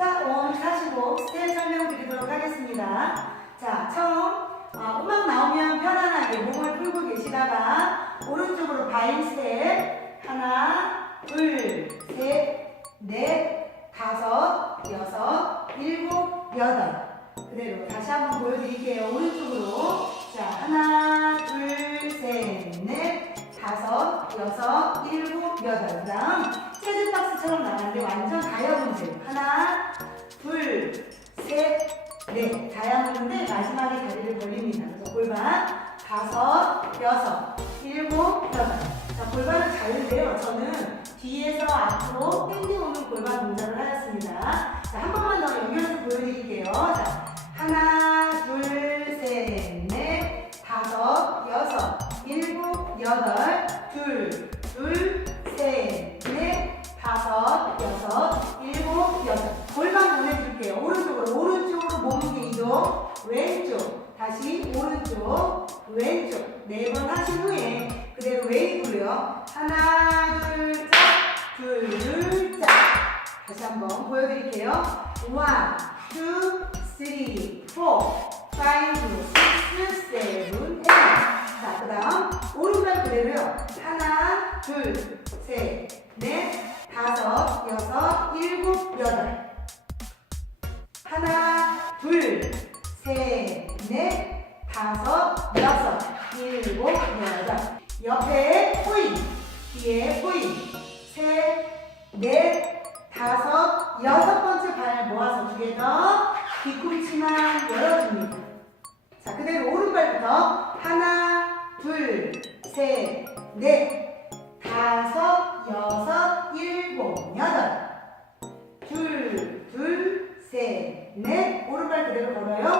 사, 원, 45 스텝 설명드리도록 하겠습니다. 자, 처음 아, 음악 나오면 편안하게 몸을 풀고 계시다가 오른쪽으로 바인 스텝 하나, 둘, 셋, 넷, 다섯, 여섯, 일곱, 여덟 그대로 다시 한번 보여드릴게요. 오른쪽으로 자 하나, 여섯, 일곱, 여덟 그다음 체즈 박스처럼 나가는데 완전 다이아몬드 하나, 둘, 셋, 넷 다이아몬드인데 마지막에 다리를 벌립니다. 그래서 골반 다섯, 여섯, 일곱, 여덟 자 골반은 자유인데요. 저는 뒤에서 앞으로 당겨오는 골반 동작을 하였습니다. 자 한 번만 더 연결해서 보여드릴게요. 자 하나, 한번 보여드릴게요. One, two, three, four, five, six, seven, eight. 자, 그 다음 오른발 그대로요. 하나, 둘, 셋, 넷, 다섯, 여섯, 일곱, 여덟. 하나, 둘, 셋, 넷, 다섯, 여섯, 일곱, 여덟. 옆에 포인, 뒤에 포인. 셋, 넷, 다섯, 여섯 번째 발 모아서 두 개 더. 뒤꿈치만 열어줍니다. 자, 그대로 오른발부터 하나, 둘, 셋, 넷, 다섯, 여섯, 일곱, 여덟. 둘, 둘, 셋, 넷. 오른발 그대로 걸어요.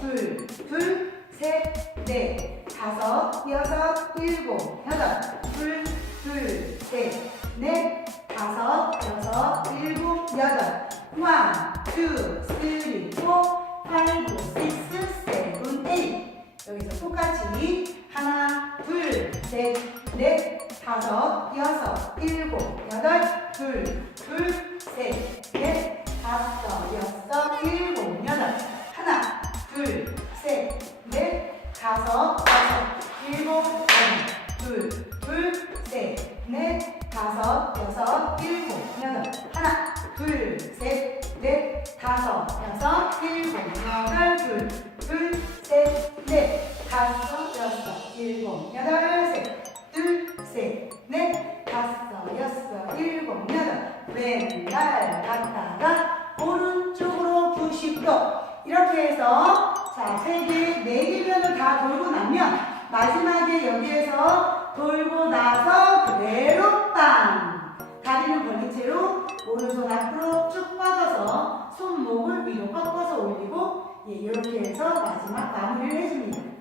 둘, 둘, 셋, 넷, 다섯, 여섯, 일곱, 여덟. 둘, 둘, 셋, 넷, 다섯, 여섯, 일곱, 여덟. Two, three, four, five, six, seven, eight. 여기서 똑같이 하나, 둘, 셋, 넷, 다섯, 여섯, 일곱, 다섯, 여섯, 일곱, 여덟. 둘, 둘, 셋, 넷, 다섯, 여섯, 일곱, 여덟. 하나, 둘, 셋, 넷, 다섯, 여섯, 일곱, 여덟. 둘, 둘, 셋, 넷, 다섯, 여섯, 일곱, 여덟. 셋, 둘, 셋, 넷, 다섯, 여섯, 일곱, 여덟. 왼발 갔다가 오른쪽으로 90도. 이렇게 해서 자, 세 개, 네 개면을 다 돌고 나면 마지막에 여기에서 돌고 나서 그대로 빵! 다리는 벌린 채로 오른손 앞으로 쭉 뻗어서 손목을 위로 꺾어서 올리고 예, 이렇게 해서 마지막 마무리를 해줍니다.